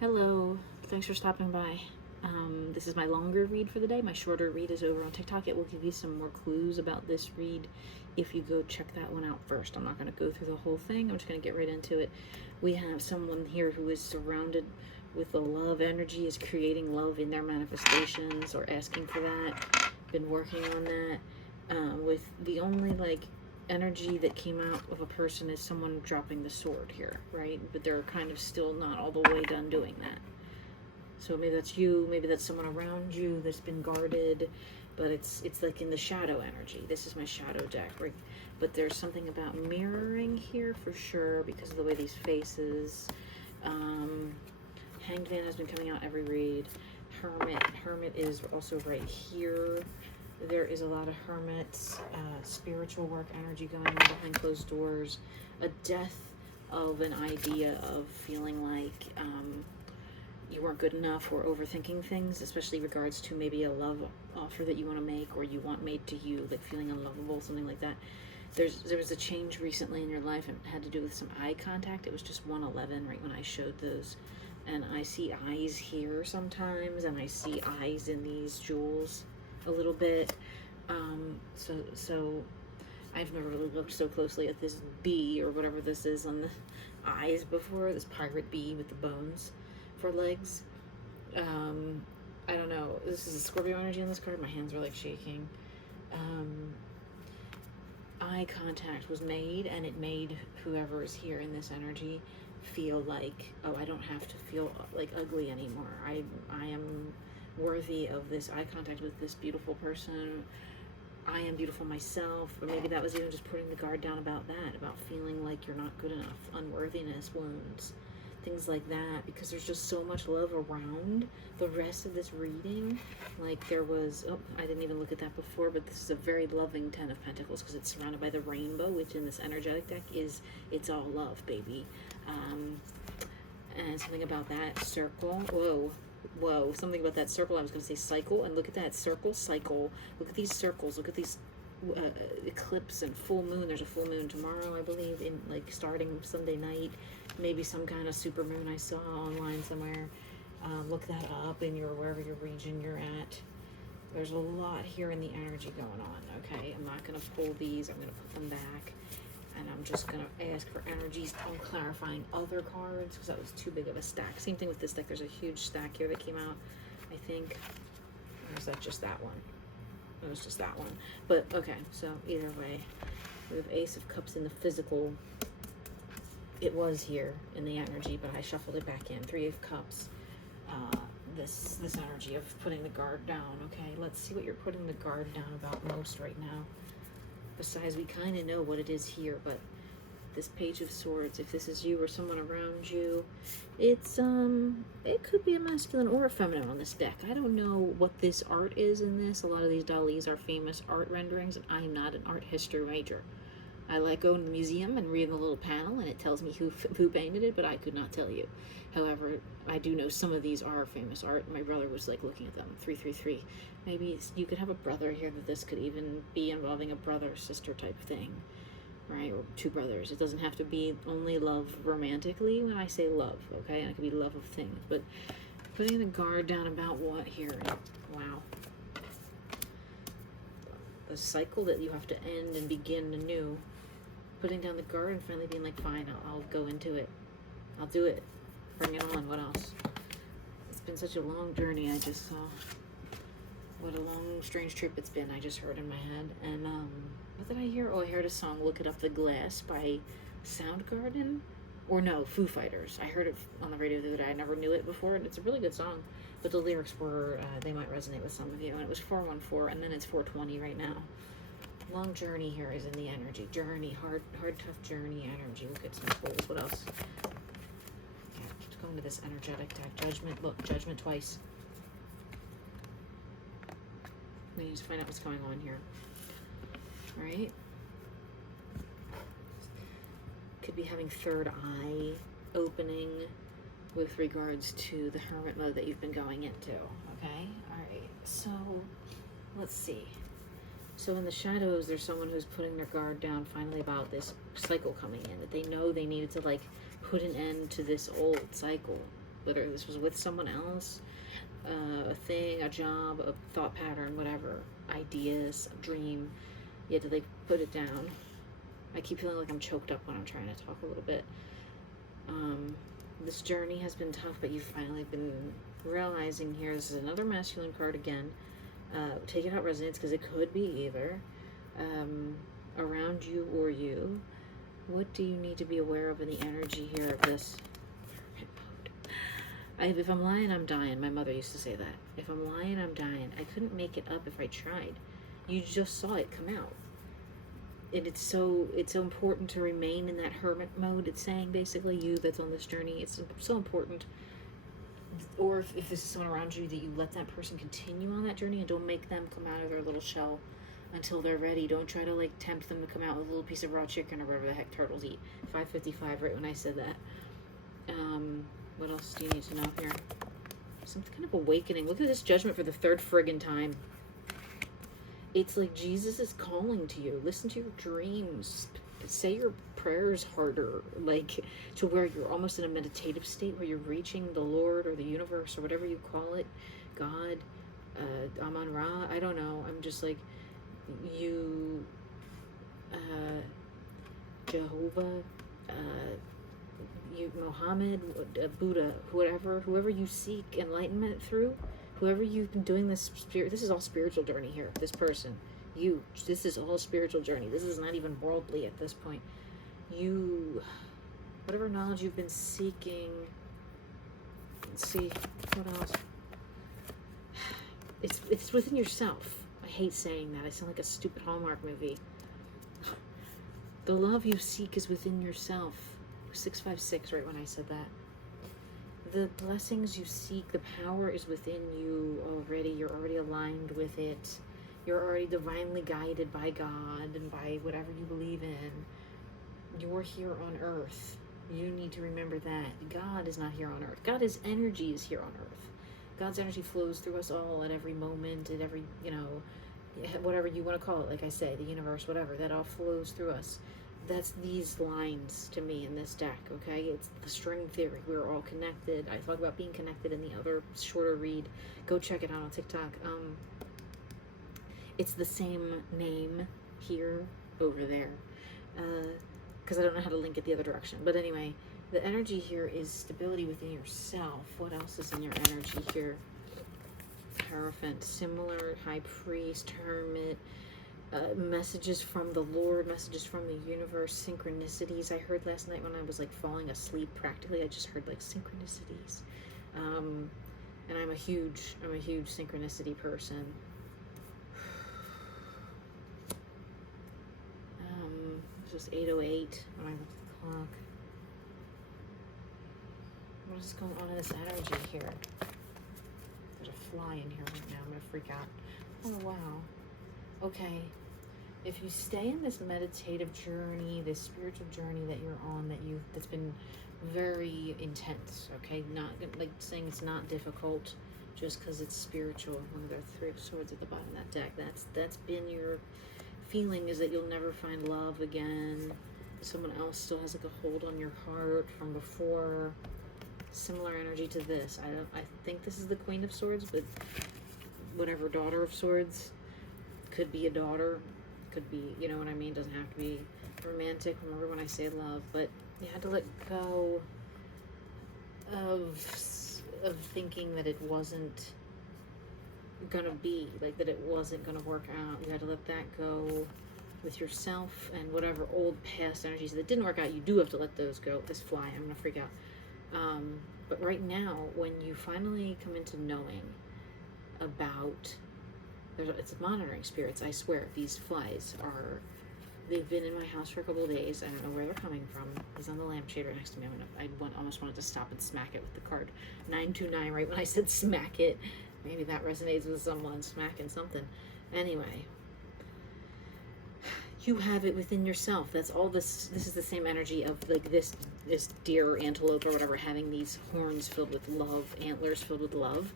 Hello, thanks for stopping by. This is my longer read for the day. My shorter read is over on TikTok. It will give you some more clues about this read if you go check that one out first. I'm not going to go through the whole thing. I'm just going to get right into it. We have someone here who is surrounded with the love energy, is creating love in their manifestations or asking for that. Been working on that. With the only energy that came out of a person is someone dropping the sword here, right? But they're kind of still not all the way done doing that. So maybe that's you, maybe that's someone around you that's been guarded, but it's like in the shadow energy. This is my shadow deck, right? But there's something about mirroring here for sure because of the way these faces. Hanged Man has been coming out every read. Hermit is also right here. There is a lot of hermits, spiritual work energy going on behind closed doors, a death of an idea of feeling like you weren't good enough or overthinking things, especially regards to maybe a love offer that you want to make or you want made to you, like feeling unlovable, something like that. There was a change recently in your life and it had to do with some eye contact. It was just 111 right when I showed those. And I see eyes here sometimes, and I see eyes in these jewels a little bit. So I've never really looked so closely at this bee or whatever this is on the eyes before, this pirate bee with the bones for legs. I don't know. This is a Scorpio energy on this card. My hands are like shaking. Eye contact was made, and it made whoever is here in this energy feel like, oh, I don't have to feel like ugly anymore. I am worthy of this eye contact with this beautiful person. I am beautiful myself. Or maybe that was even just putting the guard down about that, about feeling like you're not good enough, unworthiness, wounds, things like that, because there's just so much love around the rest of this reading. Like there was, oh, I didn't even look at that before, but this is a very loving 10 of Pentacles because it's surrounded by the rainbow, which in this energetic deck is, it's all love, baby. And something about that circle, whoa, something about that circle. I was going to say cycle, and look at that circle, cycle. Look at these circles, look at these eclipse and full moon. There's a full moon tomorrow, I believe, in like starting Sunday night, maybe some kind of super moon I saw online somewhere. Look that up in your wherever your region you're at. There's a lot here in the energy going on. Okay, I'm not going to pull these, I'm going to put them back, and I'm just going to ask for energies on clarifying other cards because that was too big of a stack. Same thing with this deck. There's a huge stack here that came out, I think. Or is that just that one? It was just that one. But okay, so either way, we have Ace of Cups in the physical. It was here in the energy, but I shuffled it back in. Three of Cups. This energy of putting the guard down. Okay, let's see what you're putting the guard down about most right now. Besides, we kind of know what it is here, but this Page of Swords, if this is you or someone around you, it's it could be a masculine or a feminine on this deck. I don't know what this art is in this. A lot of these Dalis are famous art renderings, and I'm not an art history major. I like going to the museum and reading the little panel, and it tells me who painted it, but I could not tell you. However, I do know some of these are famous art. My brother was like looking at them. 333. Maybe you could have a brother here, that this could even be involving a brother-sister type thing, right? Or two brothers. It doesn't have to be only love romantically when I say love, okay? And it could be love of things. But putting the guard down about what here? Wow. A cycle that you have to end and begin anew. Putting down the guard and finally being like, fine, I'll go into it. I'll do it. Bring it on. What else? It's been such a long journey. I just saw what a long, strange trip it's been. I just heard in my head. And what did I hear? Oh, I heard a song, Look It Up the Glass by Soundgarden. Or no, Foo Fighters. I heard it on the radio the other day. I never knew it before, and it's a really good song. But the lyrics were, they might resonate with some of you. And it was 414, and then it's 420 right now. Long journey here is in the energy. Journey, hard, tough journey energy. Look at some pulls. What else? Yeah, let's go into this energetic deck. Judgment. Look, Judgment twice. We need to find out what's going on here. All right. Could be having third eye opening with regards to the hermit mode that you've been going into. Okay. All right. So let's see. So in the shadows, there's someone who's putting their guard down finally about this cycle coming in, that they know they needed to like put an end to this old cycle literally. This was with someone else, a thing, a job, a thought pattern, whatever, ideas, a dream. You had to like put it down. I keep feeling like I'm choked up when I'm trying to talk a little bit. This journey has been tough, but you've finally been realizing here, this is another masculine card again. Take it out resonates, because it could be either around you or you. What do you need to be aware of in the energy here of this? If I'm lying, I'm dying. My mother used to say that. If I'm lying, I'm dying. I couldn't make it up if I tried. You just saw it come out. And it's so important to remain in that hermit mode. It's saying basically, you that's on this journey, it's so important. Or if this is someone around you, that you let that person continue on that journey and don't make them come out of their little shell until they're ready. Don't try to like tempt them to come out with a little piece of raw chicken or whatever the heck turtles eat. 5:55 right when I said that. What else do you need to know here? Some kind of awakening. Look at this judgment for the third friggin' time. It's like Jesus is calling to you. Listen to your dreams. Say your prayers harder. Like, to where you're almost in a meditative state where you're reaching the Lord or the universe or whatever you call it. God, Amun Ra. I don't know. I'm just like, you, Jehovah, you, Muhammad, Buddha, whoever you seek enlightenment through, whoever you've been doing this is all spiritual journey here. This person, this is all spiritual journey. This is not even worldly at this point. Whatever knowledge you've been seeking. Let's see, what else? It's within yourself. I hate saying that. I sound like a stupid Hallmark movie. The love you seek is within yourself. 656 right when I said that. The blessings you seek, the power is within you already. You're already aligned with it. You're already divinely guided by God and by whatever you believe in. You're here on earth. You need to remember that. God is not here on earth. God's energy is here on earth. God's energy flows through us all at every moment, at every, whatever you want to call it, like I say, the universe, whatever, that all flows through us. That's these lines to me in this deck, okay? It's the string theory. We're all connected. I talk about being connected in the other shorter read. Go check it out on TikTok. It's the same name here, over there. Because I don't know how to link it the other direction. But anyway, the energy here is stability within yourself. What else is in your energy here? Hierophant, similar, high priest, hermit, messages from the Lord, messages from the universe, synchronicities. I heard last night when I was like falling asleep practically, I just heard like synchronicities. And I'm a huge synchronicity person. It's just 8:08 when I looked at the clock. What is going on in this energy here? There's a fly in here right now. I'm gonna freak out. Oh wow. Okay, if you stay in this meditative journey, this spiritual journey that you're on, that's been very intense, okay, not like saying it's not difficult just because it's spiritual. One of the Three of Swords at the bottom of that deck, that's been your feeling, is that you'll never find love again. Someone else still has like a hold on your heart from before. Similar energy to this. I think this is the Queen of Swords, but whatever, Daughter of Swords. Could be a daughter, could be, you know what I mean, doesn't have to be romantic. Remember when I say love, but you had to let go of thinking that it wasn't gonna be, like that it wasn't gonna work out. You had to let that go with yourself and whatever old past energies that didn't work out. You do have to let those go. This fly, I'm gonna freak out. But right now, when you finally come into knowing about, it's monitoring spirits, I swear. These flies they've been in my house for a couple of days. I don't know where they're coming from. He's on the lampshade right next to me. Almost wanted to stop and smack it with the card 929 right when I said smack it. Maybe that resonates with someone, smacking something. Anyway, you have it within yourself. That's all this is the same energy of like this deer or antelope or whatever, having these horns filled with love, antlers filled with love.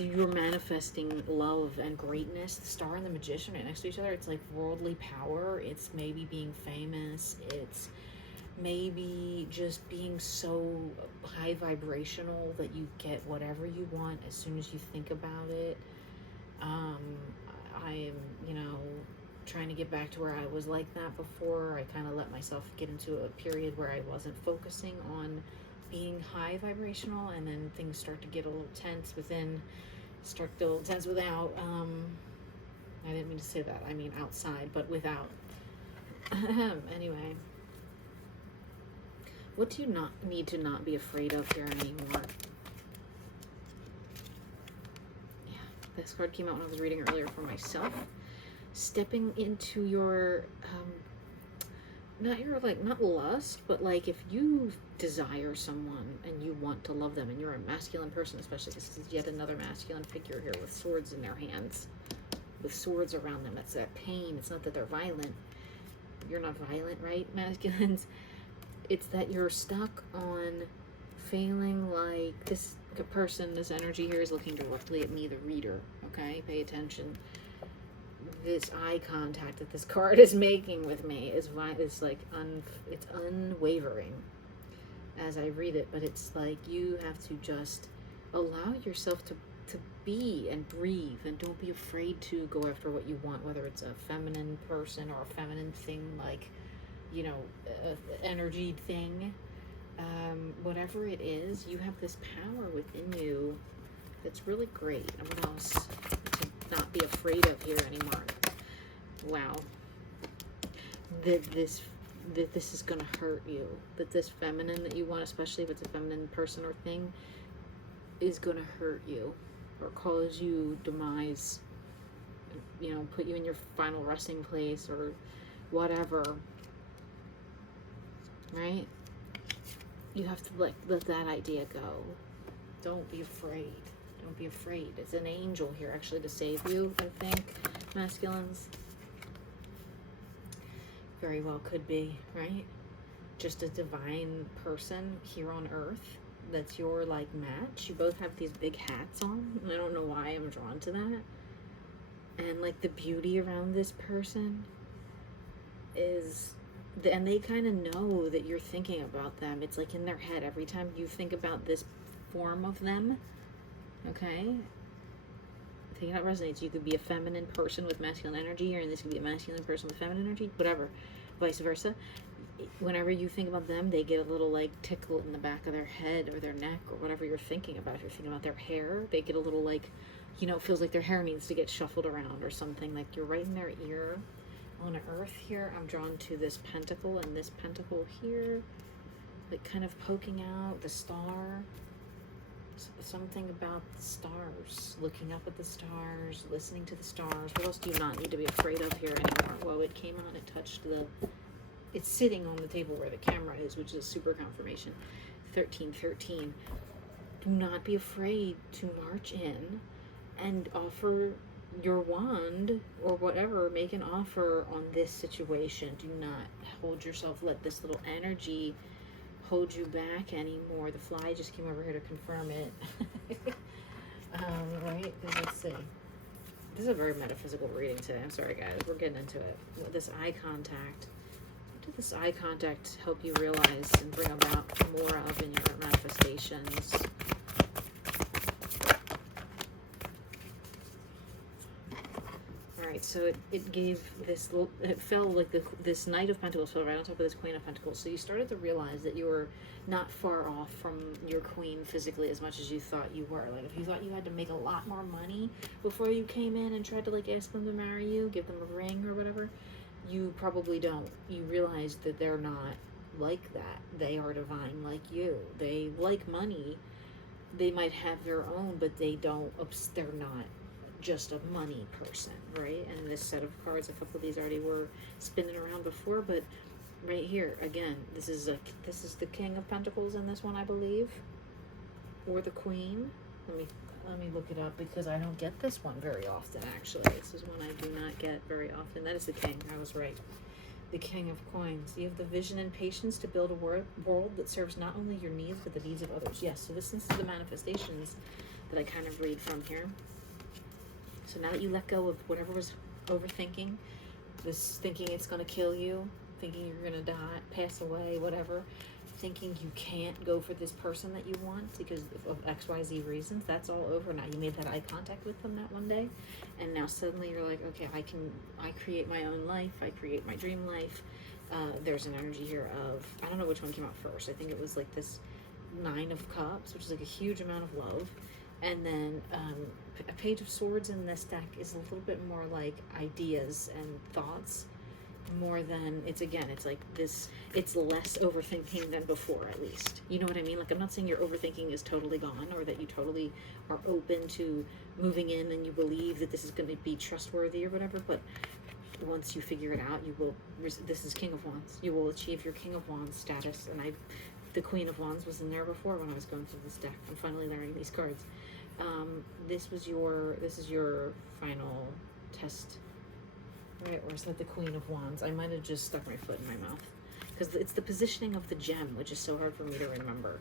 You're manifesting love and greatness. The Star and the Magician right next to each other. It's like worldly power. It's maybe being famous. It's maybe just being so high vibrational that you get whatever you want as soon as you think about it. I am, trying to get back to where I was like that before. I kind of let myself get into a period where I wasn't focusing on being high vibrational, and then things start to get a little tense within, start to get a little tense without. I didn't mean to say that. I mean outside, but without. Anyway. What do you not need to not be afraid of here anymore? Yeah, this card came out when I was reading earlier for myself. Stepping into your, not lust, but like if you desire someone and you want to love them and you're a masculine person, especially, this is yet another masculine figure here with swords in their hands, with swords around them. That's that pain. It's not that they're violent. You're not violent, right, masculines? It's that you're stuck on feeling like this person, this energy here is looking directly at me, the reader, okay? Pay attention. This eye contact that this card is making with me is like, it's unwavering as I read it, but it's like you have to just allow yourself to be and breathe, and don't be afraid to go after what you want, whether it's a feminine person or a feminine thing, like, energy thing, whatever it is, you have this power within you that's really great. And what else to not be afraid of here anymore? Wow. That this is gonna hurt you. That this feminine that you want, especially if it's a feminine person or thing, is gonna hurt you or cause you demise, put you in your final resting place or whatever. Right? You have to let that idea go. Don't be afraid. Don't be afraid. It's an angel here actually to save you, I think, masculines. Very well could be, right? Just a divine person here on earth that's your like match. You both have these big hats on, and I don't know why I'm drawn to that. And like the beauty around this person is, and they kind of know that you're thinking about them. It's like in their head every time you think about this form of them. Okay? I think that resonates. You could be a feminine person with masculine energy, or this could be a masculine person with feminine energy, whatever, vice versa. Whenever you think about them, they get a little like tickle in the back of their head or their neck or whatever you're thinking about. If you're thinking about their hair, they get a little like, it feels like their hair needs to get shuffled around or something. Like you're right in their ear. On earth here, I'm drawn to this pentacle and this pentacle here, like kind of poking out the star. Something about the stars, looking up at the stars, listening to the stars. What else do you not need to be afraid of here anymore? Well, it came out, it touched it's sitting on the table where the camera is, which is super confirmation. 1313. Do not be afraid to march in and offer your wand or whatever, make an offer on this situation. Do not hold yourself, let this little energy hold you back anymore. The fly just came over here to confirm it. Right? Let's see. This is a very metaphysical reading today. I'm sorry, guys. We're getting into it. This eye contact. What did this eye contact help you realize and bring about more of in your manifestations? So it gave this little, it fell like this Knight of Pentacles fell right on top of this Queen of Pentacles. So you started to realize that you were not far off from your queen physically as much as you thought you were. Like if you thought you had to make a lot more money before you came in and tried to like ask them to marry you, give them a ring or whatever, you probably don't. You realize that they're not like that. They are divine like you. They like money. They might have their own, but they're not just a money person, right? And this set of cards, a couple of these already were spinning around before, but right here again, this is the King of Pentacles in this one, I believe, or the Queen. Let me look it up because I don't get this one very often. Actually, this is one I do not get very often. That is the King. I was right. The King of Coins. You have the vision and patience to build a world that serves not only your needs but the needs of others. Yes. So this is the manifestations that I kind of read from here. So now that you let go of whatever was overthinking, this thinking it's going to kill you, thinking you're gonna die, pass away, whatever, thinking you can't go for this person that you want because of XYZ reasons. That's all over now. You made that eye contact with them that one day, and now suddenly you're like, okay, I create my own life, I create my dream life. There's an energy here of, I don't know which one came out first. I think it was like this 9 of Cups, which is like a huge amount of love. And then a Page of Swords in this deck is a little bit more like ideas and thoughts, more than, it's like this, it's less overthinking than before, at least. You know what I mean? Like, I'm not saying your overthinking is totally gone, or that you totally are open to moving in and you believe that this is going to be trustworthy or whatever, but once you figure it out, you will, this is King of Wands, you will achieve your King of Wands status. And the Queen of Wands was in there before when I was going through this deck. I'm finally learning these cards. This is your final test, right? Or is that the Queen of Wands? I might have just stuck my foot in my mouth, because it's the positioning of the gem, which is so hard for me to remember.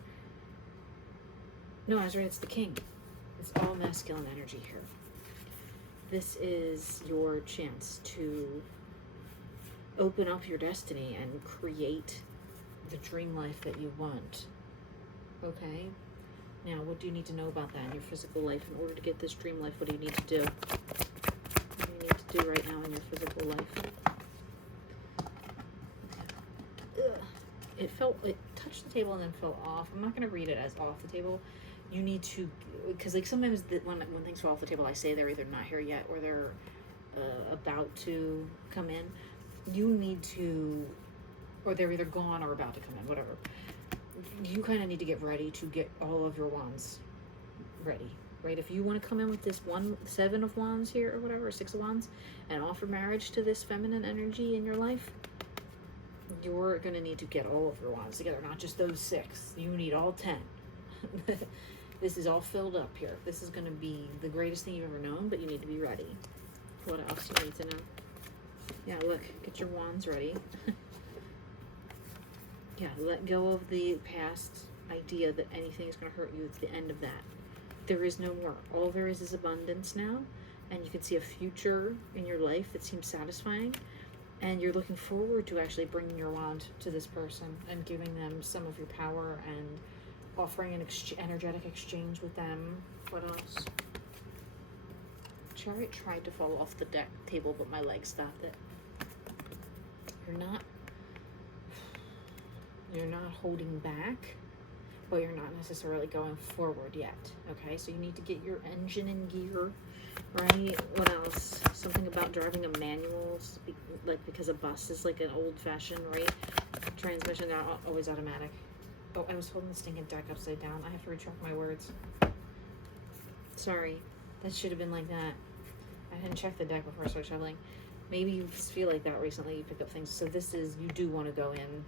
No, I was right, it's the King. It's all masculine energy here. This is your chance to open up your destiny and create the dream life that you want. Okay? Now, what do you need to know about that in your physical life? In order to get this dream life, what do you need to do? What do you need to do right now in your physical life? Ugh. It touched the table and then fell off. I'm not going to read it as off the table. You need to, because like sometimes when things fall off the table, I say they're either not here yet or they're about to come in. You need to, or they're either gone or about to come in, whatever. You kind of need to get ready to get all of your wands ready, right? If you want to come in with this 7 of Wands here or whatever, or 6 of Wands, and offer marriage to this feminine energy in your life, you're going to need to get all of your wands together, not just those 6. You need all 10. This is all filled up here. This is going to be the greatest thing you've ever known, but you need to be ready. What else do you need to know? Yeah, look, get your wands ready. Yeah, let go of the past idea that anything is going to hurt you. It's the end of that. There is no more. All there is abundance now, and you can see a future in your life that seems satisfying, and you're looking forward to actually bringing your wand to this person and giving them some of your power and offering an energetic exchange with them. What else? Chariot tried to fall off the deck table, but my leg stopped it. You're not holding back, but you're not necessarily going forward yet. Okay, so you need to get your engine in gear, right? What else? Something about driving a manual, like because a bus is like an old-fashioned, right? Transmission, they're always automatic. Oh, I was holding the stinking deck upside down. I have to retract my words. Sorry, that should have been like that. I didn't check the deck before I started shuffling. Maybe you feel like that recently. You pick up things. So this is, you do want to go in.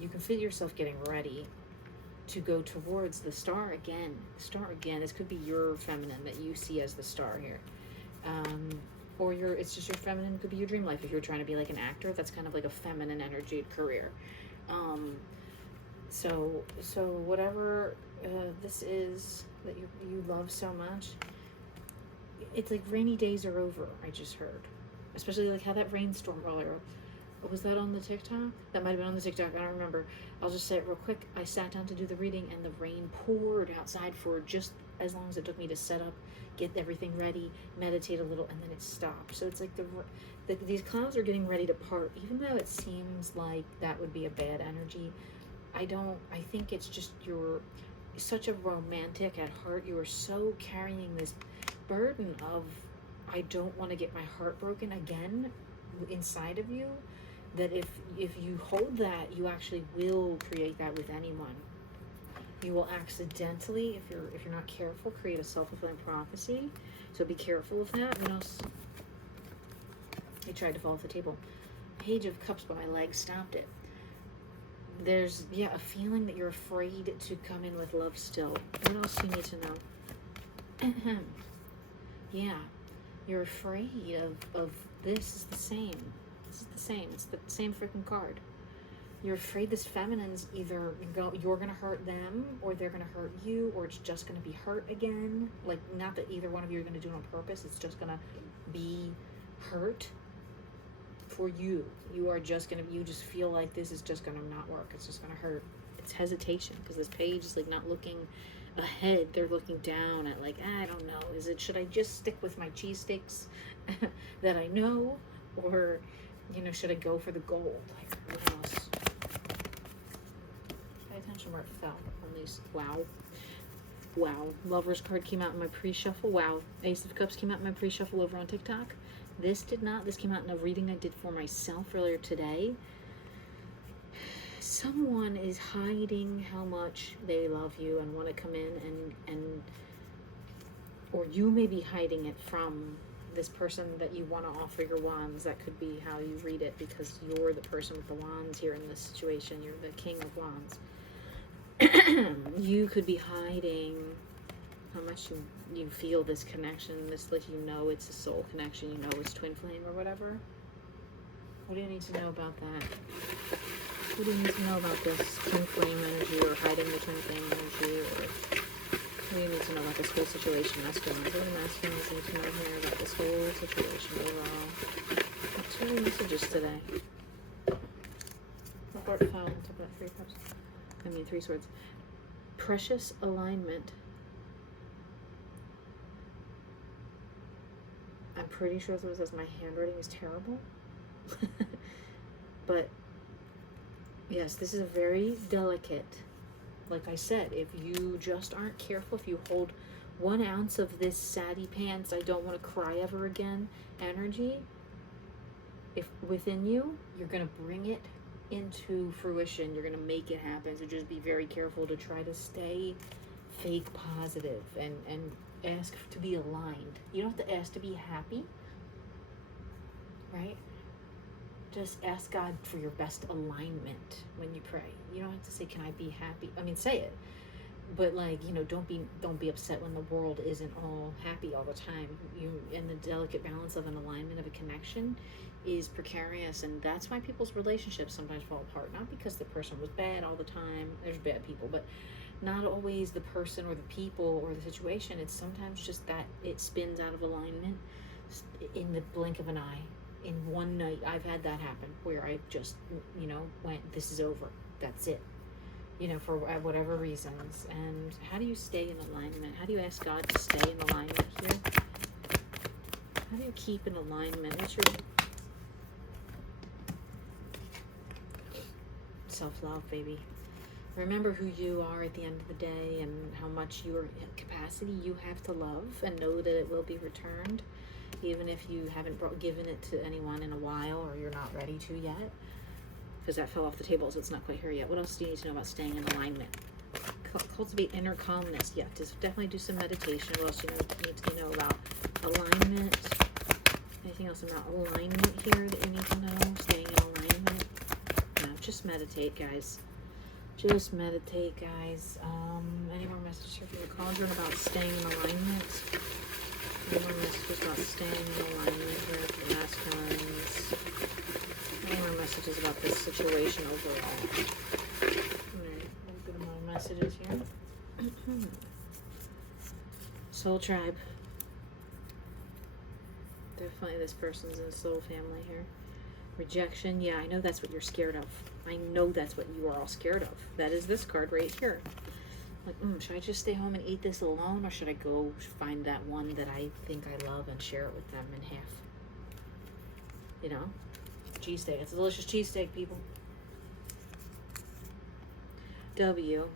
You can feel yourself getting ready to go towards the star again. Star again. This could be your feminine that you see as the star here. Or it's just your feminine. Could be your dream life. If you're trying to be like an actor, that's kind of like a feminine energy career. So whatever this is that you love so much, it's like rainy days are over. I just heard, especially like how that rainstorm earlier. Was that on the TikTok? That might have been on the TikTok. I don't remember. I'll just say it real quick. I sat down to do the reading, and the rain poured outside for just as long as it took me to set up, get everything ready, meditate a little, and then it stopped. So it's like these clouds are getting ready to part, even though it seems like that would be a bad energy. I think it's just you're such a romantic at heart. You are so carrying this burden of, I don't want to get my heart broken again inside of you, that if you hold that, you actually will create that with anyone. You will accidentally, if you're not careful, create a self-fulfilling prophecy. So be careful of that. What else? I tried to fall off the table. Page of Cups, but my leg stopped it. There's, a feeling that you're afraid to come in with love still. What else do you need to know? Yeah, you're afraid of this is the same. This is the same. It's the same freaking card. You're afraid this feminine's either you're going to hurt them, or they're going to hurt you, or it's just going to be hurt again. Like, not that either one of you are going to do it on purpose. It's just going to be hurt. for you. You are just gonna, you just feel like this is just gonna not work. It's just gonna hurt. It's hesitation, because this page is like not looking ahead. They're looking down at like, I don't know. Should I just stick with my cheesesteaks that I know? Or, should I go for the gold? Like, who knows? Pay attention where it fell. On these, wow. Lover's card came out in my pre-shuffle. Wow. Ace of Cups came out in my pre-shuffle over on TikTok. This did not. This came out in a reading I did for myself earlier today. Someone is hiding how much they love you and want to come in and or you may be hiding it from this person that you want to offer your wands. That could be how you read it, because you're the person with the wands here in this situation. You're the king of wands. You could be hiding how much you feel this connection, this, like, it's a soul connection, it's twin flame or whatever. What do you need to know about that? What do you need to know about this twin flame energy, or hiding the twin flame energy, or what do you need to know about this whole situation, masculine? What do masculines need to know here about this whole situation overall? What's your messages today? Report file on top of that 3 cups. 3 swords. Precious alignment. I'm pretty sure this says my handwriting is terrible. But yes, this is a very delicate, like I said, if you just aren't careful, if you hold 1 ounce of this saddie pants, I don't want to cry ever again energy, if within you, you're going to bring it into fruition. You're going to make it happen. So just be very careful to try to stay fake positive and ask to be aligned. You don't have to ask to be happy, right? Just ask God for your best alignment when you pray. You don't have to say, can I be happy? Say it. But don't be upset when the world isn't all happy all the time. And the delicate balance of an alignment, of a connection, is precarious, and that's why people's relationships sometimes fall apart. Not because the person was bad all the time. There's bad people, but not always the person or the people or the situation. It's sometimes just that it spins out of alignment in the blink of an eye. In one night, I've had that happen, where I just, went, this is over. That's it. For whatever reasons. And how do you stay in alignment? How do you ask God to stay in alignment here? How do you keep in alignment? What's your self-love, baby? Remember who you are at the end of the day, and how much your capacity you have to love, and know that it will be returned, even if you haven't given it to anyone in a while, or you're not ready to yet, because that fell off the table, so it's not quite here yet. What else do you need to know about staying in alignment? Cultivate inner calmness. Yeah, just definitely do some meditation. What else do you need to know about alignment? Anything else about alignment here that you need to know? Staying in alignment? No, just meditate, guys. Just meditate, guys. Any more messages here for the cauldron about staying in alignment? Any more messages about staying in alignment here for the masculines? Any more messages about this situation overall? Alright, a good amount of messages here. Soul tribe. Definitely this person's in a soul family here. Rejection. Yeah, I know that's what you're scared of. I know that's what you are all scared of. That is this card right here. Like, should I just stay home and eat this alone, or should I go find that one that I think I love and share it with them in half? Cheesesteak. It's a delicious cheesesteak, people. W.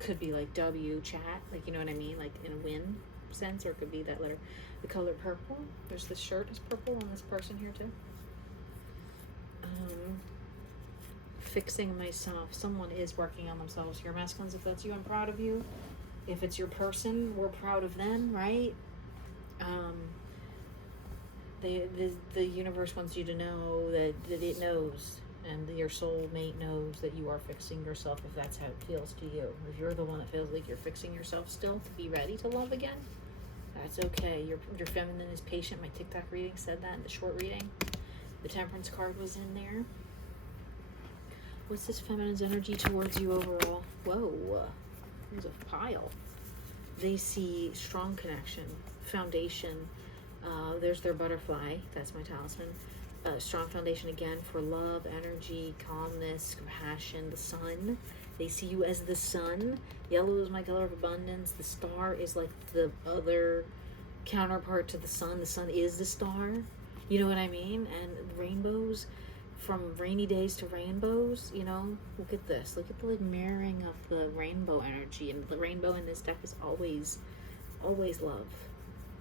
Could be like W, chat. Like, you know what I mean? Like in a win sense, or it could be that letter. The color purple. There's this shirt is purple on this person here too. Fixing myself. Someone is working on themselves here, masculines. If that's you, I'm proud of you. If it's your person, we're proud of them, right? The universe wants you to know that it knows, and your soulmate knows that you are fixing yourself, if that's how it feels to you. If you're the one that feels like you're fixing yourself still to be ready to love again, that's okay. Your feminine is patient. My TikTok reading said that in the short reading. The Temperance card was in there. What's this feminine's energy towards you overall? Whoa, there's a pile. They see strong connection, foundation, There's their butterfly. That's my talisman. Strong foundation again for love, energy, calmness, compassion. The sun. They see you as the sun. Yellow is my color of abundance. The star is like the other counterpart to the sun. The sun is the star. You know what I mean? And rainbows, from rainy days to rainbows, you know? Look at this. Look at the like mirroring of the rainbow energy. And the rainbow in this deck is always, always love.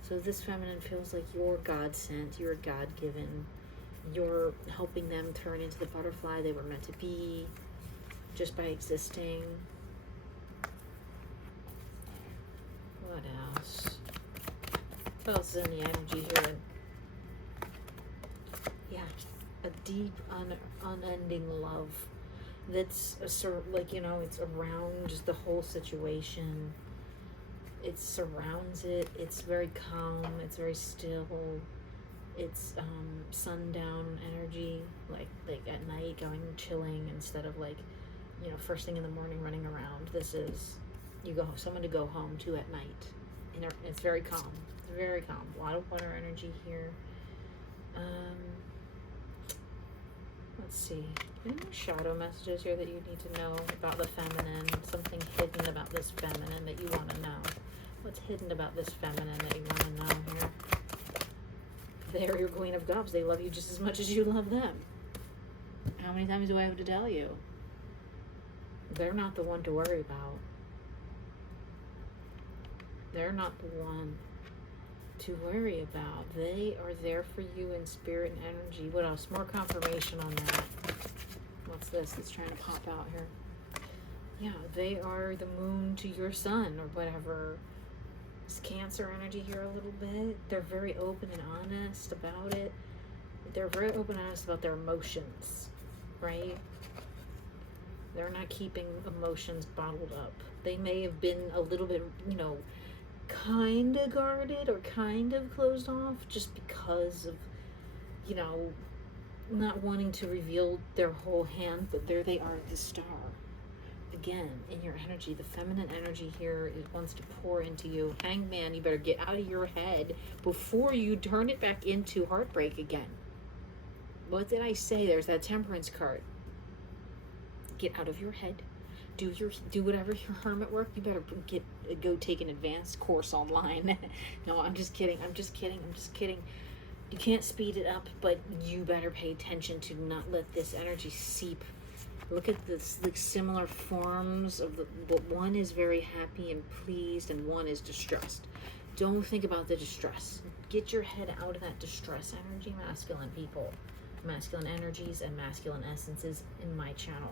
So this feminine feels like you're God sent, you're God given, you're helping them turn into the butterfly they were meant to be just by existing. What else? What else is in the energy here? Yeah, a deep, unending love that's a sort of like, you know, it's around the whole situation. It surrounds it. It's very calm. It's very still. It's sundown energy, like at night, going chilling instead of like, you know, first thing in the morning running around. This is someone to go home to at night. It's very calm. Very calm. A lot of water energy here. Let's see. Any more shadow messages here that you need to know about the feminine? Something hidden about this feminine that you want to know. What's hidden about this feminine that you want to know here? They're your Queen of Cups. They love you just as much as you love them. How many times do I have to tell you? They're not the one to worry about. They're not the one to worry about. They are there for you in spirit and energy. What else? More confirmation on that. What's this that's trying to pop out here? Yeah, they are the moon to your sun or whatever. It's Cancer energy here a little bit. They're very open and honest about it. They're very open and honest about their emotions, right? They're not keeping emotions bottled up. They may have been a little bit, you know, kind of guarded or kind of closed off just because of, you know, not wanting to reveal their whole hand, but there they are, the star. Again, in your energy, the feminine energy here wants to pour into you. Hangman, you better get out of your head before you turn it back into heartbreak again. What did I say? There's that Temperance card. Get out of your head. Do whatever your hermit work. You better go take an advanced course online. No, I'm just kidding. I'm just kidding. You can't speed it up, but you better pay attention to not let this energy seep. Look at this, like similar forms of the one is very happy and pleased and one is distressed. Don't think about the distress. Get your head out of that distress energy, masculine people. Masculine energies and masculine essences in my channel.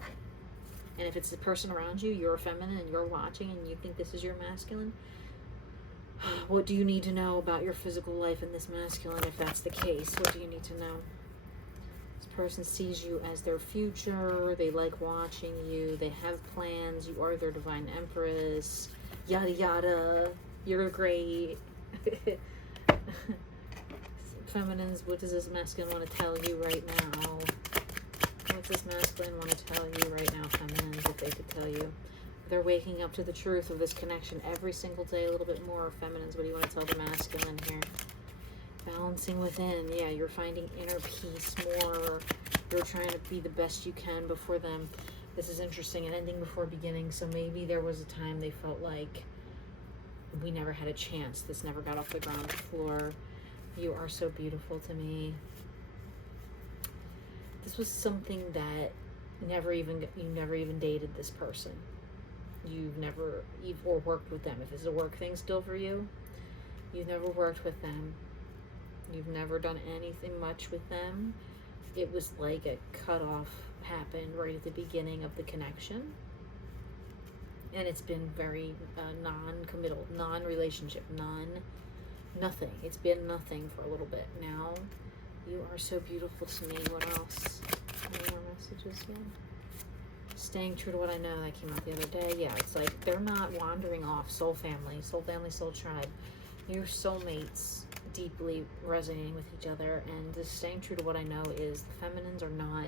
And if it's the person around you, you're feminine and you're watching and you think this is your masculine, what do you need to know about your physical life in this masculine if that's the case? What do you need to know? Person sees you as their future. They like watching you. They have plans. You are their divine empress. Yada yada. You're great. Feminines, what does this masculine want to tell you right now? What does this masculine want to tell you right now, feminines, if they could tell you? They're waking up to the truth of this connection every single day a little bit more. Feminines, what do you want to tell the masculine here? Balancing within. Yeah, you're finding inner peace more. You're trying to be the best you can before them. This is interesting, an ending before beginning. So maybe there was a time they felt like we never had a chance. This never got off the ground floor. You are so beautiful to me. This was something that you never even dated this person. You've never or worked with them. If it's a work thing still for you, you've never worked with them. You've never done anything much with them. It was like a cutoff happened right at the beginning of the connection. And it's been very non-committal, non-relationship, nothing. It's been nothing for a little bit. Now, you are so beautiful to me. What else? Any more messages? Yeah. Staying true to what I know. That came out the other day. Yeah, it's like they're not wandering off. Soul family, soul tribe. Your soulmates deeply resonating with each other, and just staying true to what I know is the feminines are not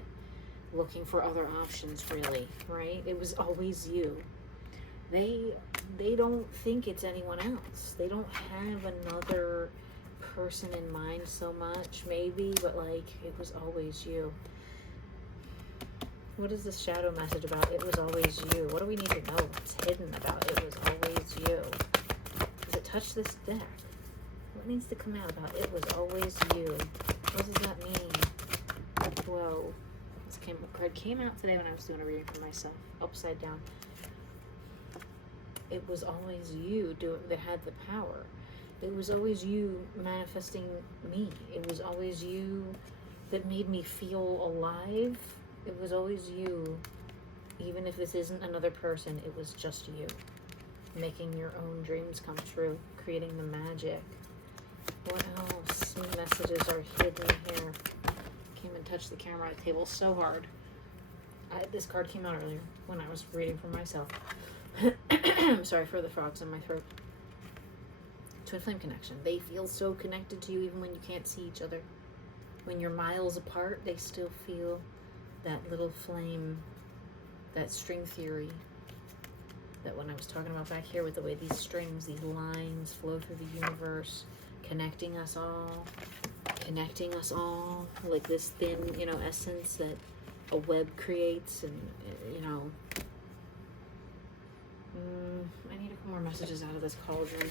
looking for other options, really, right? It was always you. They don't think it's anyone else. They don't have another person in mind so much, maybe, but like, it was always you. What is this shadow message about? It was always you. What do we need to know? What's hidden about it was always you? Does it touch this deck? What needs to come out about it was always you? What does that mean? Whoa. This card came out today when I was doing a reading for myself. Upside down. It was always you that had the power. It was always you manifesting me. It was always you that made me feel alive. It was always you. Even if this isn't another person, it was just you. Making your own dreams come true. Creating the magic. What else? Messages are hidden here. Came and touched the camera at the table so hard. This card came out earlier when I was reading for myself. I'm sorry for the frogs in my throat. Twin flame connection. They feel so connected to you even when you can't see each other. When you're miles apart, they still feel that little flame, that string theory that when I was talking about back here with the way these strings, these lines flow through the universe, connecting us all, like this thin, essence that a web creates, and, I need a couple more messages out of this cauldron.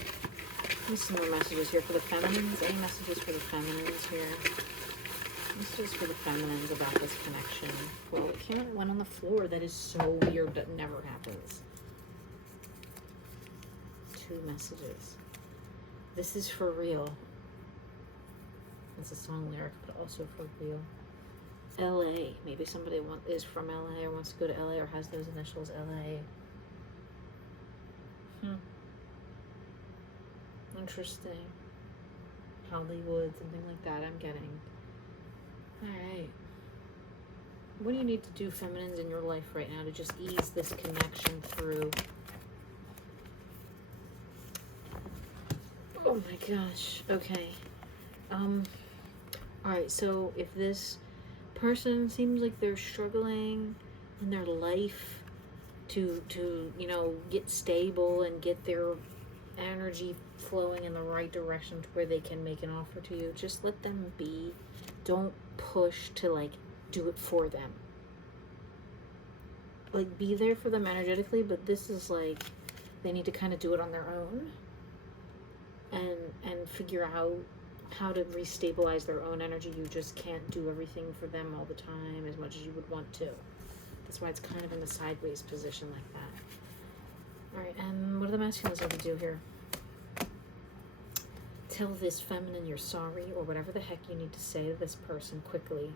There's some more messages here for the feminines. Any messages for the feminines here? Messages for the feminines about this connection. Well, it came out, went on the floor. That is so weird. That never happens. 2 messages. This is for real. It's a song lyric, but also for real. LA. Maybe somebody is from LA or wants to go to LA or has those initials LA. Interesting. Hollywood, something like that I'm getting. Alright. What do you need to do, feminines, in your life right now to just ease this connection through? Oh my gosh. Okay. Alright, so if this person seems like they're struggling in their life to get stable and get their energy flowing in the right direction to where they can make an offer to you, just let them be. Don't push to do it for them. Be there for them energetically, but this is they need to kind of do it on their own and figure out how to restabilize their own energy. You just can't do everything for them all the time as much as you would want to. That's why it's kind of in a sideways position like that. Alright, and what do the masculines have to do here? Tell this feminine you're sorry, or whatever the heck you need to say to this person quickly.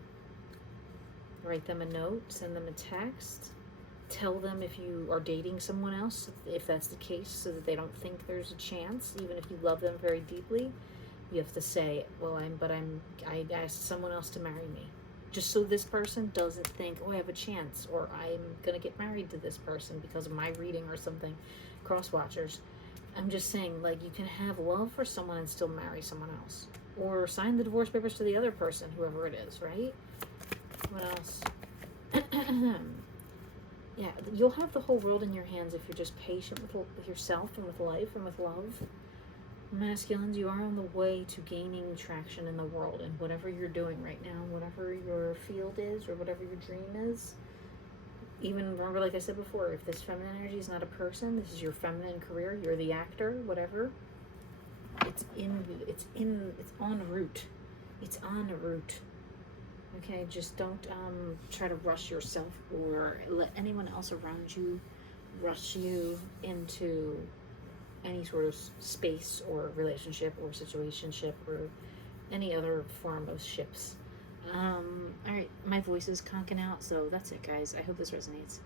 Write them a note, send them a text. Tell them if you are dating someone else, if that's the case, so that they don't think there's a chance, even if you love them very deeply. You have to say, well, I asked someone else to marry me. Just so this person doesn't think, oh, I have a chance, or I'm going to get married to this person because of my reading or something. Cross-watchers. I'm just saying, you can have love for someone and still marry someone else. Or sign the divorce papers to the other person, whoever it is, right? What else? Yeah, you'll have the whole world in your hands if you're just patient with yourself and with life and with love. Masculines, you are on the way to gaining traction in the world, and whatever you're doing right now, whatever your field is or whatever your dream is. Even remember, like I said before, if this feminine energy is not a person, this is your feminine career, you're the actor, whatever. It's en route. It's en route. Okay, just don't try to rush yourself or let anyone else around you rush you into any sort of space or relationship or situationship or any other form of ships. Alright, my voice is conking out, so that's it, guys. I hope this resonates.